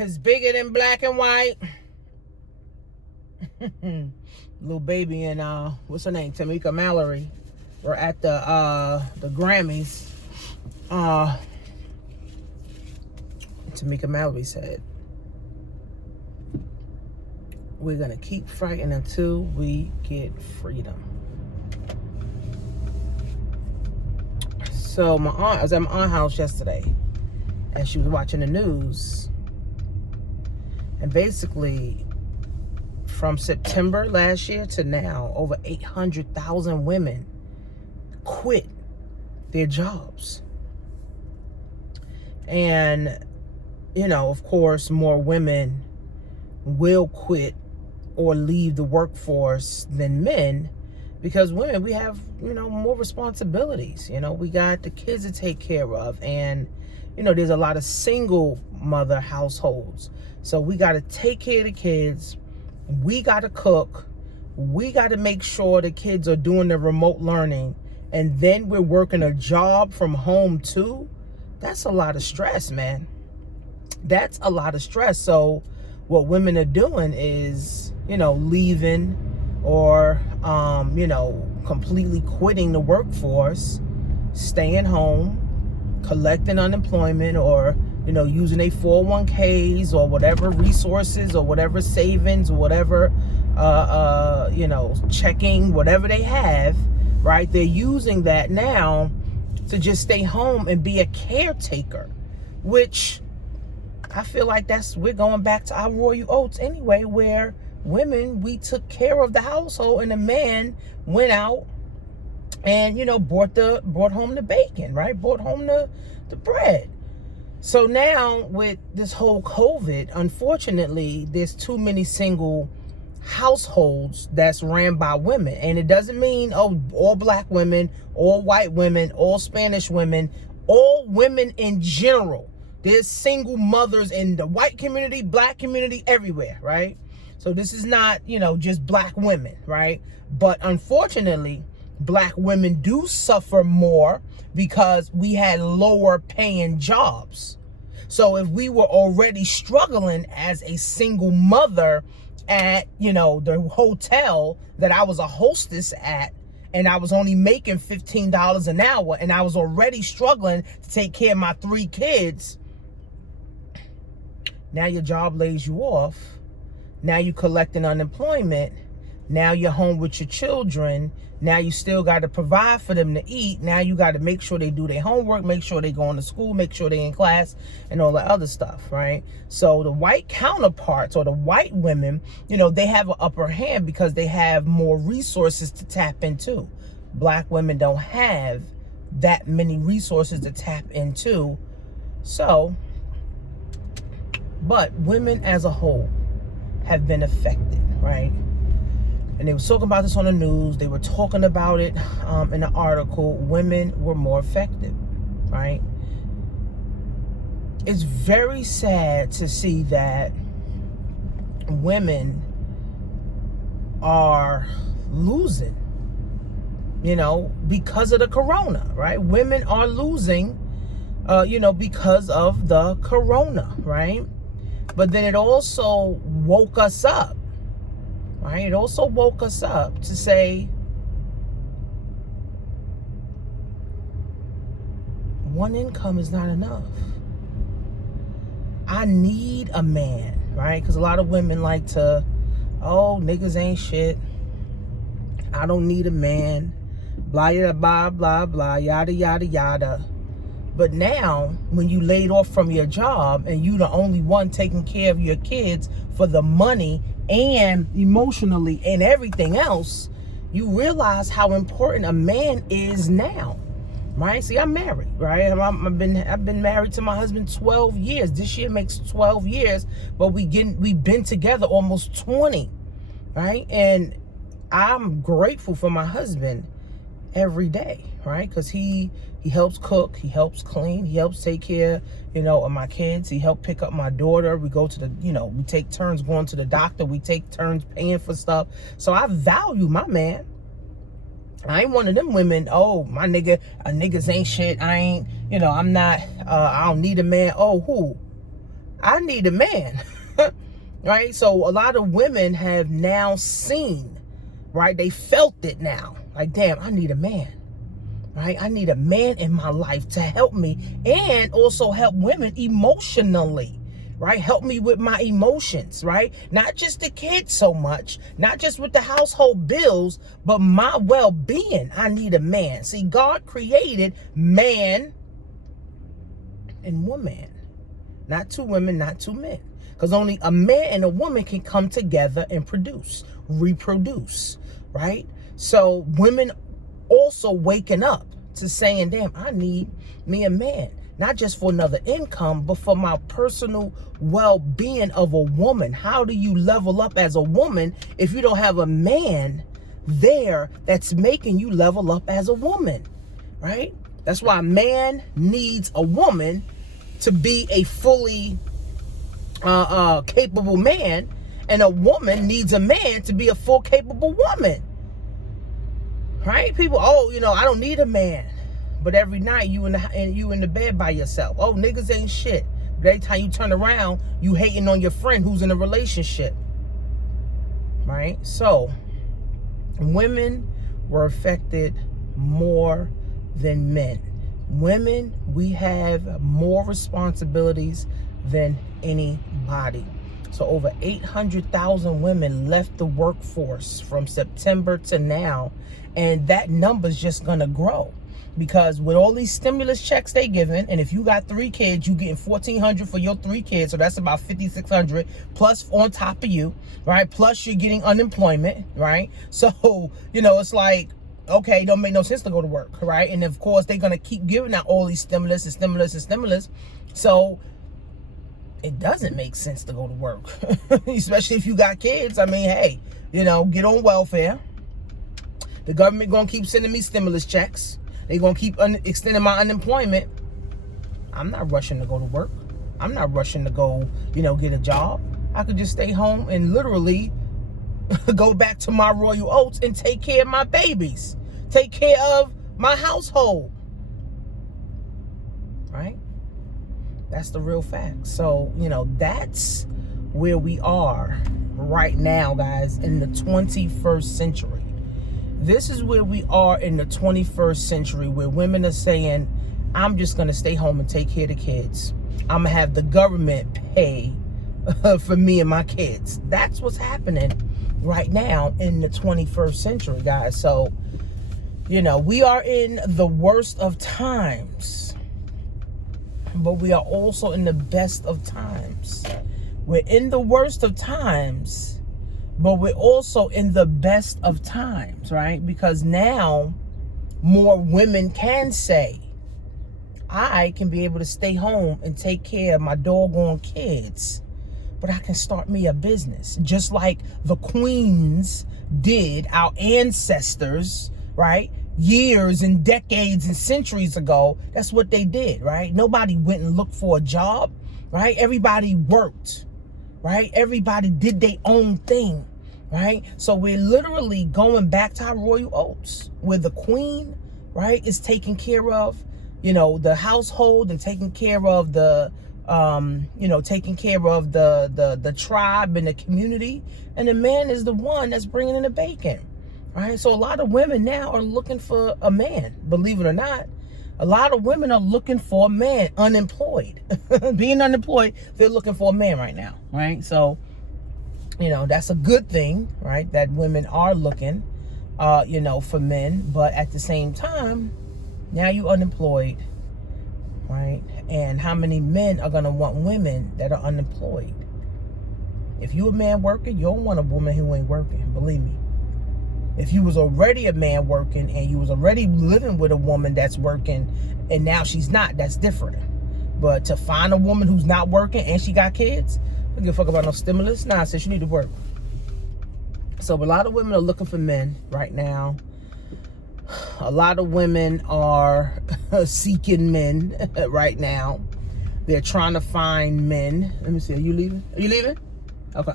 is bigger than black and white. Little baby and what's her name, Tamika Mallory, were at the Grammys. Tamika Mallory said, "We're gonna keep fighting until we get freedom." So I was at my aunt's house yesterday, and she was watching the news, and basically, from September last year to now, over 800,000 women quit their jobs. And, of course, more women will quit or leave the workforce than men, because women, we have, more responsibilities. We got the kids to take care of, and, there's a lot of single mother households. So we got to take care of the kids. We got to cook. We got to make sure the kids are doing the remote learning. And then we're working a job from home too. That's a lot of stress, man. That's a lot of stress. So what women are doing is, leaving or, completely quitting the workforce, staying home, collecting unemployment, or, using their 401ks or whatever resources or whatever savings or whatever, checking, whatever they have, right? They're using that now to just stay home and be a caretaker, which I feel like we're going back to our royal oats anyway, where women, we took care of the household and the man went out and, brought home the bacon, right? Brought home the bread. So now with this whole COVID, unfortunately, there's too many single households that's ran by women. And it doesn't mean, all black women, all white women, all Spanish women, all women in general. There's single mothers in the white community, black community, everywhere, right? So this is not, just black women, right? But unfortunately, black women do suffer more because we had lower paying jobs. So if we were already struggling as a single mother at, the hotel that I was a hostess at, and I was only making $15 an hour, and I was already struggling to take care of my 3 kids, now your job lays you off. Now you're collecting unemployment. Now you're home with your children. Now you still got to provide for them to eat. Now you got to make sure they do their homework, make sure they going to school, make sure they in class, and all the other stuff, right? So the white counterparts, or the white women, they have an upper hand because they have more resources to tap into. Black women don't have that many resources to tap into. So, but women as a whole have been affected, right? And they were talking about this on the news. They were talking about it in an article. Women were more affected, right? It's very sad to see that women are losing, because of the corona, right? Women are losing, because of the corona, right? But then it also woke us up, right? It also woke us up to say, one income is not enough. I need a man, right? Because a lot of women like to, niggas ain't shit. I don't need a man. Blah, blah, blah, blah, yada, yada, yada. But now, when you laid off from your job and you the only one taking care of your kids for the money and emotionally and everything else, you realize how important a man is now, right? See, I'm married, right? I've been married to my husband 12 years. This year makes 12 years, but we've been together almost 20, right? And I'm grateful for my husband every day, right? Because he helps cook, he helps clean, he helps take care, of my kids. He helped pick up my daughter. We go to we take turns going to the doctor. We take turns paying for stuff. So I value my man. I ain't one of them women, my niggas ain't shit. I ain't, I'm not, I don't need a man. Who? I need a man. Right? So a lot of women have now seen, right? They felt it now. Like, damn, I need a man. Right? I need a man in my life to help me and also help women emotionally. Right? Help me with my emotions, right? Not just the kids so much, not just with the household bills, but my well-being. I need a man. See, God created man and woman. Not two women, not two men. Because only a man and a woman can come together and produce, reproduce, right? So women also waking up to saying, damn, I need me a man. Not just for another income, but for my personal well-being of a woman. How do you level up as a woman if you don't have a man there that's making you level up as a woman, right? That's why a man needs a woman to be a fully capable man, and a woman needs a man to be a full capable woman, right? People, oh, I don't need a man. But every night you in the bed by yourself. Oh, niggas ain't shit. But every time you turn around, you hating on your friend who's in a relationship. Right? So, women were affected more than men. Women, we have more responsibilities than anybody. So over 800,000 women left the workforce from September to now. And that number's just going to grow. Because with all these stimulus checks they giving, and if you got 3 kids, you getting $1,400 for your 3 kids, so that's about $5,600 plus on top of you, right? Plus you're getting unemployment, right? So it's like, okay, it don't make no sense to go to work, right? And of course they're gonna keep giving out all these stimulus and stimulus and stimulus, so it doesn't make sense to go to work, especially if you got kids. I mean, hey, get on welfare. The government gonna keep sending me stimulus checks. They're going to keep extending my unemployment. I'm not rushing to go to work. I'm not rushing to go, get a job. I could just stay home and literally go back to my royal oats and take care of my babies. Take care of my household. Right? That's the real fact. So, that's where we are right now, guys, in the 21st century. This is where we are in the 21st century, where women are saying, I'm just going to stay home and take care of the kids. I'm going to have the government pay for me and my kids. That's what's happening right now in the 21st century, guys. So, we are in the worst of times, but we are also in the best of times. We're in the worst of times, but we're also in the best of times, right? Because now more women can say, I can be able to stay home and take care of my doggone kids, but I can start me a business. Just like the queens did, our ancestors, right? Years and decades and centuries ago, that's what they did, right? Nobody went and looked for a job, right? Everybody worked. Right? Everybody did their own thing, right? So we're literally going back to our royal oats, where the queen, right, is taking care of, the household and taking care of the, taking care of the tribe and the community, and the man is the one that's bringing in the bacon, right? So a lot of women now are looking for a man, believe it or not. A lot of women are looking for a man, unemployed. Being unemployed, they're looking for a man right now, right? So, that's a good thing, right? That women are looking, for men. But at the same time, now you're unemployed, right? And how many men are going to want women that are unemployed? If you're a man working, you don't want a woman who ain't working, believe me. If you was already a man working and you was already living with a woman that's working and now she's not, that's different. But to find a woman who's not working and she got kids, don't give a fuck about no stimulus. Nah, sis, you need to work. So a lot of women are looking for men right now. A lot of women are seeking men right now. They're trying to find men. Let me see, are you leaving? Are you leaving? Okay.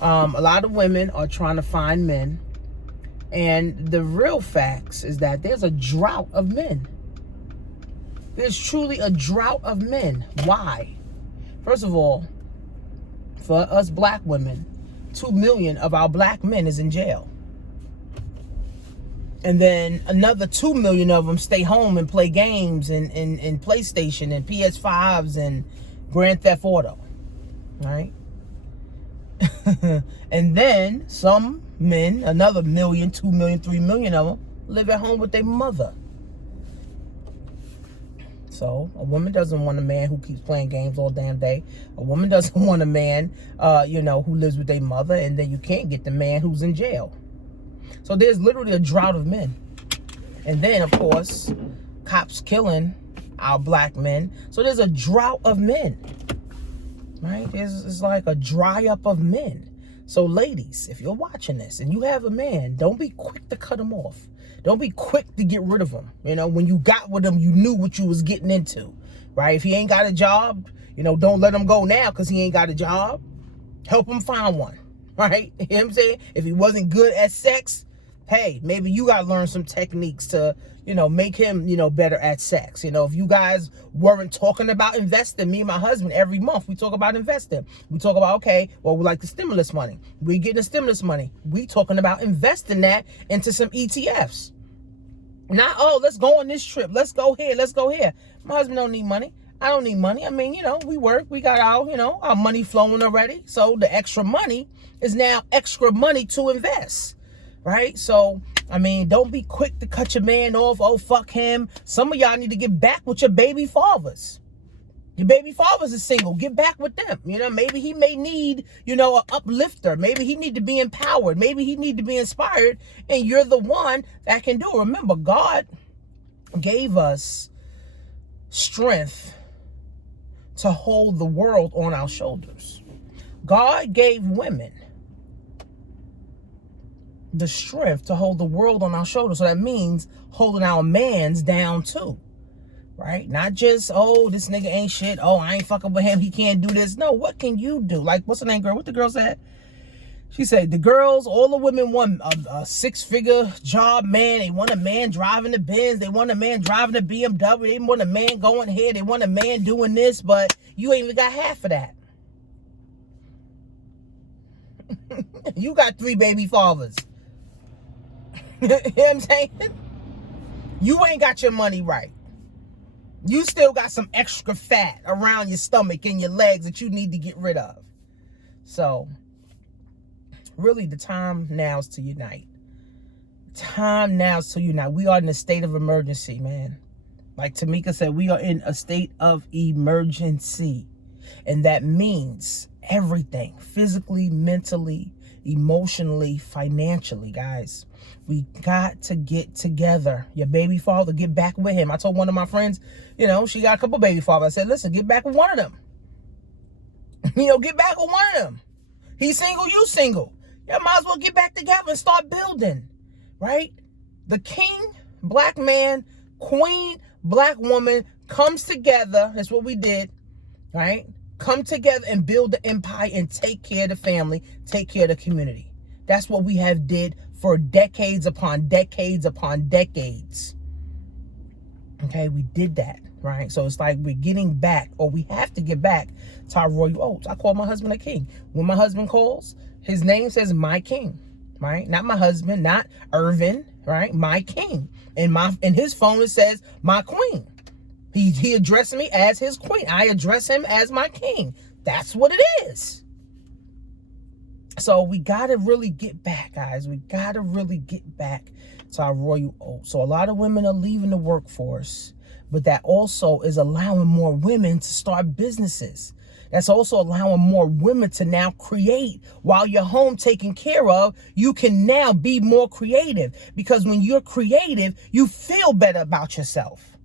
A lot of women are trying to find men. And the real facts is that there's a drought of men. There's truly a drought of men. Why? First of all, for us black women, 2 million of our black men is in jail. And then another 2 million of them stay home and play games and PlayStation and PS5s and Grand Theft Auto. Right? And then some men, another 1 million, 2 million, 3 million of them, live at home with their mother. So a woman doesn't want a man who keeps playing games all damn day. A woman doesn't want a man, who lives with their mother, and then you can't get the man who's in jail. So there's literally a drought of men. And then, of course, cops killing our black men. So there's a drought of men, right? It's like a dry up of men. So ladies, if you're watching this and you have a man, don't be quick to cut him off. Don't be quick to get rid of him. When you got with him, you knew what you was getting into, right? If he ain't got a job, don't let him go now because he ain't got a job. Help him find one, right? You know what I'm saying? If he wasn't good at sex, hey, maybe you got to learn some techniques to, make him, better at sex. If you guys weren't talking about investing, me and my husband, every month, we talk about investing. We talk about, okay, well, we like the stimulus money. We getting the stimulus money. We talking about investing that into some ETFs. Not, oh, let's go on this trip. Let's go here. Let's go here. My husband don't need money. I don't need money. I mean, we work. We got our money flowing already. So the extra money is now extra money to invest. Right? So, don't be quick to cut your man off. Oh, fuck him. Some of y'all need to get back with your baby fathers. Your baby fathers is single. Get back with them. Maybe he may need, an uplifter. Maybe he need to be empowered. Maybe he need to be inspired. And you're the one that can do it. Remember, God gave us strength to hold the world on our shoulders. God gave women the strength to hold the world on our shoulders. So that means holding our mans down too, right? Not just, oh, this nigga ain't shit. Oh, I ain't fucking with him. He can't do this. No, what can you do? Like, what's the name, girl? What the girl said? She said, the girls, all the women want a six-figure job man. They want a man driving the Benz. They want a man driving the BMW. They want a man going here. They want a man doing this, but you ain't even got half of that. You got 3 baby fathers. You know what I'm saying? You ain't got your money right. You still got some extra fat around your stomach and your legs that you need to get rid of. So, really, the time now is to unite. Time now is to unite. We are in a state of emergency, man. Like Tamika said, we are in a state of emergency. And that means everything. Physically, mentally, emotionally, financially, guys. We got to get together. Your baby father, get back with him. I told one of my friends, she got a couple baby fathers. I said, listen, get back with one of them. Get back with one of them. He's single, you single. You might as well get back together and start building, right? The king, black man, queen, black woman comes together. That's what we did, right? Come together and build the empire and take care of the family, take care of the community. That's what we have did for decades upon decades upon decades. Okay, we did that, right? So it's like we're getting back, or we have to get back to our royal oats. I call my husband a king. When my husband calls, his name says my king, right? Not my husband, not Irvin, right? My king. And his phone it says my queen. He addressed me as his queen. I address him as my king. That's what it is. So we got to really get back, guys. We got to really get back to our royal oats. So a lot of women are leaving the workforce, but that also is allowing more women to start businesses. That's also allowing more women to now create. While you're home taken care of, you can now be more creative, because when you're creative, you feel better about yourself.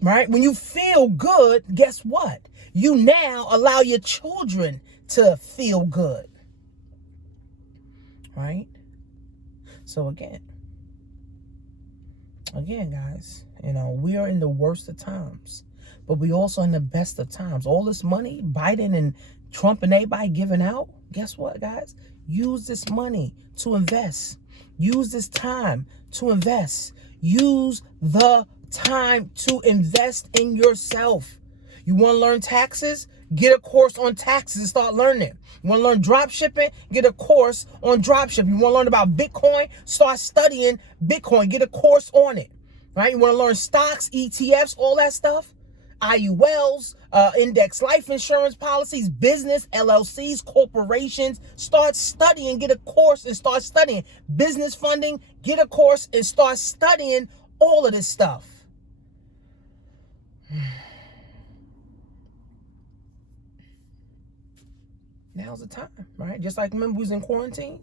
Right? When you feel good, guess what? You now allow your children to feel good. Right? So again, guys, we are in the worst of times, but we also in the best of times. All this money, Biden and Trump and everybody giving out, guess what, guys? Use this money to invest. Use this time to invest. Use the time to invest in yourself. You want to learn taxes? Get a course on taxes and start learning. You want to learn drop shipping? Get a course on drop shipping. You want to learn about Bitcoin? Start studying Bitcoin. Get a course on it. Right? You want to learn stocks, ETFs, all that stuff? IULs, index life insurance policies, business, LLCs, corporations. Start studying, get a course and start studying. Business funding, get a course and start studying all of this stuff. Now's the time, right? Just like when we was in quarantine.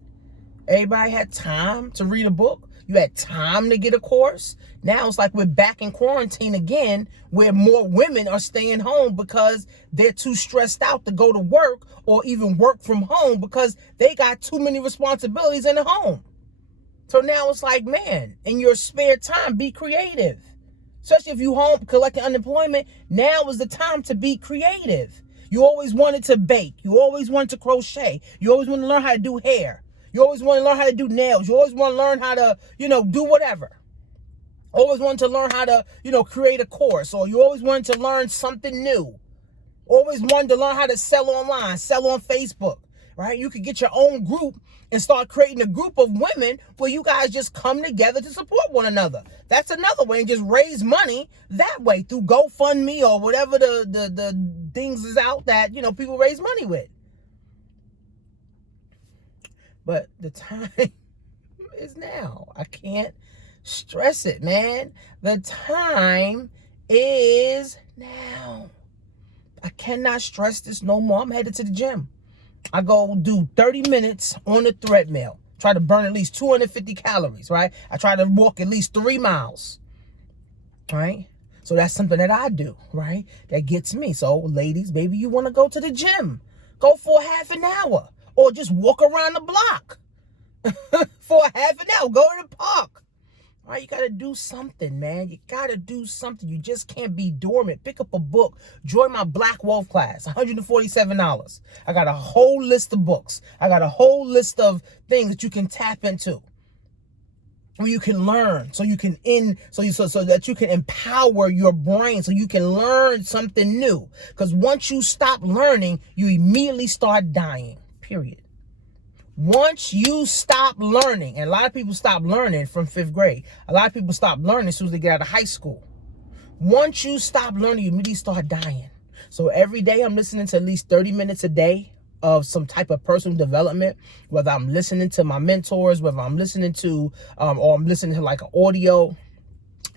Everybody had time to read a book. You had time to get a course. Now it's like we're back in quarantine again, where more women are staying home because they're too stressed out to go to work or even work from home because they got too many responsibilities in the home. So now it's like, man, in your spare time, be creative. Especially if you home collecting unemployment, now is the time to be creative. You always wanted to bake. You always wanted to crochet. You always want to learn how to do hair. You always want to learn how to do nails. You always want to learn how to, do whatever. Always wanted to learn how to, create a course. Or you always wanted to learn something new. Always wanted to learn how to sell online, sell on Facebook, right? You could get your own group and start creating a group of women where you guys just come together to support one another. That's another way, and just raise money that way through GoFundMe or whatever the things is out that, people raise money with. But the time is now. I can't stress it, man. The time is now. I cannot stress this no more. I'm headed to the gym. I go do 30 minutes on the treadmill. Try to burn at least 250 calories, right? I try to walk at least 3 miles, right? So that's something that I do, right? That gets me. So ladies, maybe you want to go to the gym. Go for half an hour. Or just walk around the block for half an hour. Go to the park. All right, you got to do something, man. You got to do something. You just can't be dormant. Pick up a book. Join my Black Wolf class, $147. I got a whole list of books. I got a whole list of things that you can tap into, where you can learn, so you can so that you can empower your brain, so you can learn something new. Because once you stop learning, you immediately start dying. Period. Once you stop learning, and a lot of people stop learning from 5th grade. A lot of people stop learning as soon as they get out of high school. Once you stop learning, you immediately start dying. So every day I'm listening to at least 30 minutes a day of some type of personal development, whether I'm listening to my mentors, whether I'm listening to, or I'm listening to like an audio.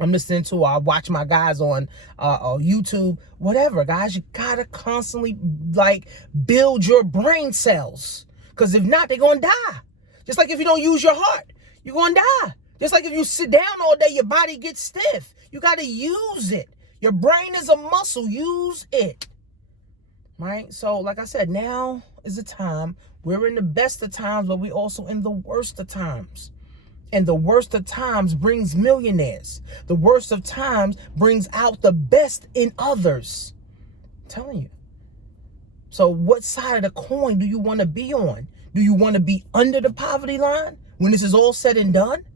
I'm listening to, I watch my guys on YouTube, whatever. Guys, you gotta constantly build your brain cells. Because if not, they're going to die. Just like if you don't use your heart, you're going to die. Just like if you sit down all day, your body gets stiff. You got to use it. Your brain is a muscle. Use it. Right? So like I said, now is the time. We're in the best of times, but we're also in the worst of times. And the worst of times brings millionaires. The worst of times brings out the best in others. I'm telling you. So what side of the coin do you want to be on? Do you want to be under the poverty line when this is all said and done?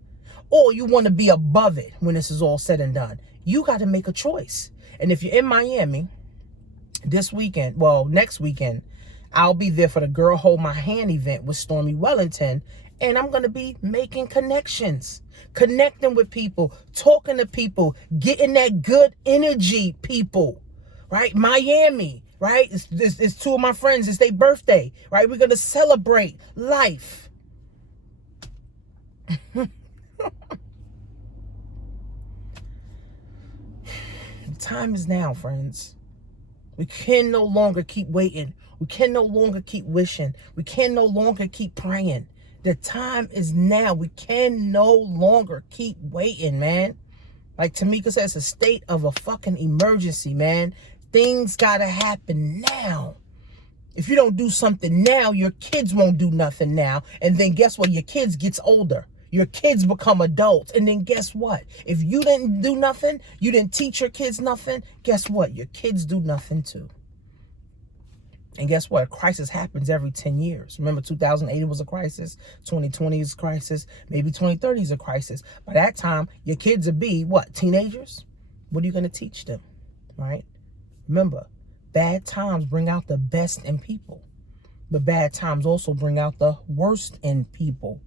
Or you want to be above it when this is all said and done? You got to make a choice. And if you're in Miami this weekend, next weekend, I'll be there for the Girl Hold My Hand event with Stormy Wellington. And I'm going to be making connections, connecting with people, talking to people, getting that good energy, people, right? Miami. Right? It's 2 of my friends. It's their birthday. Right? We're going to celebrate life. The time is now, friends. We can no longer keep waiting. We can no longer keep wishing. We can no longer keep praying. The time is now. We can no longer keep waiting, man. Like Tamika says, it's a state of a fucking emergency, man. Things gotta happen now. If you don't do something now, your kids won't do nothing now. And then guess what? Your kids gets older. Your kids become adults. And then guess what? If you didn't do nothing, you didn't teach your kids nothing, guess what? Your kids do nothing too. And guess what? A crisis happens every 10 years. Remember, 2008 was a crisis. 2020 is a crisis. Maybe 2030 is a crisis. By that time, your kids will be, what, teenagers? What are you going to teach them, right? Remember, bad times bring out the best in people. But bad times also bring out the worst in people.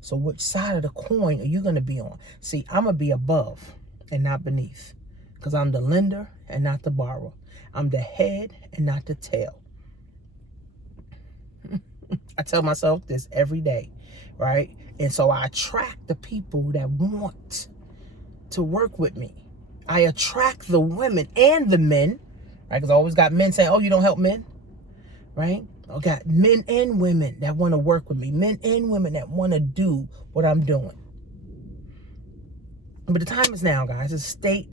So which side of the coin are you going to be on? See, I'm going to be above and not beneath. Because I'm the lender and not the borrower. I'm the head and not the tail. I tell myself this every day, right? And so I attract the people that want to work with me. I attract the women and the men, right? Because I always got men saying, oh, you don't help men, right? I got men and women that want to work with me. Men and women that want to do what I'm doing. But the time is now, guys. It's a state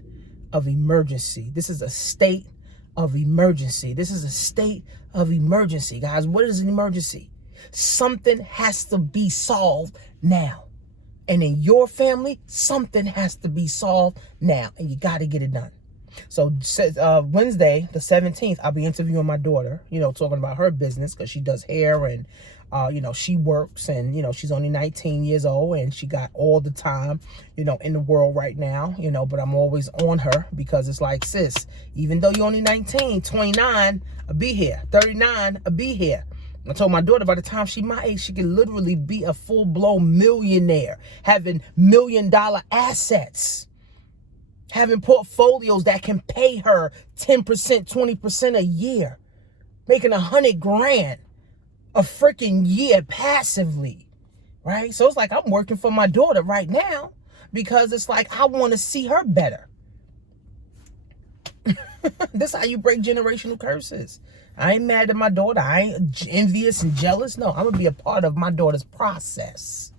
of emergency. This is a state of emergency. This is a state of emergency, guys. What is an emergency? Something has to be solved now. And in your family, something has to be solved now. And you got to get it done. So Wednesday, the 17th, I'll be interviewing my daughter, talking about her business because she does hair and, she works and, she's only 19 years old and she got all the time, in the world right now, but I'm always on her because it's like, sis, even though you're only 19, 29, I'll be here. 39, I'll be here. I told my daughter by the time she my age, she could literally be a full-blown millionaire, having $1 million assets, having portfolios that can pay her 10%, 20% a year, making $100,000 a freaking year passively, right? So it's like I'm working for my daughter right now because it's like I want to see her better. This is how you break generational curses. I ain't mad at my daughter. I ain't envious and jealous. No, I'm going to be a part of my daughter's process.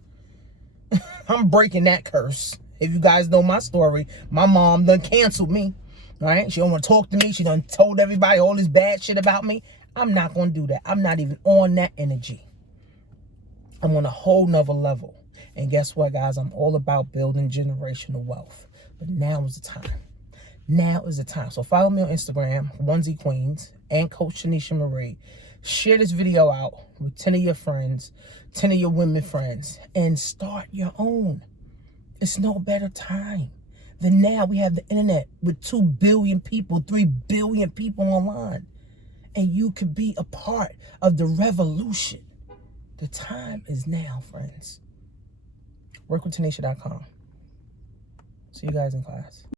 I'm breaking that curse. If you guys know my story, my mom done canceled me, right? She don't want to talk to me. She done told everybody all this bad shit about me. I'm not going to do that. I'm not even on that energy. I'm on a whole nother level. And guess what, guys? I'm all about building generational wealth. But now is the time. Now is the time. So follow me on Instagram, Onesie Queens, and Coach Tanisha Marie. Share this video out with 10 of your friends, 10 of your women friends, and start your own. It's no better time than now. We have the internet with 2 billion people, 3 billion people online. And you could be a part of the revolution. The time is now, friends. Workwithtanisha.com. See you guys in class.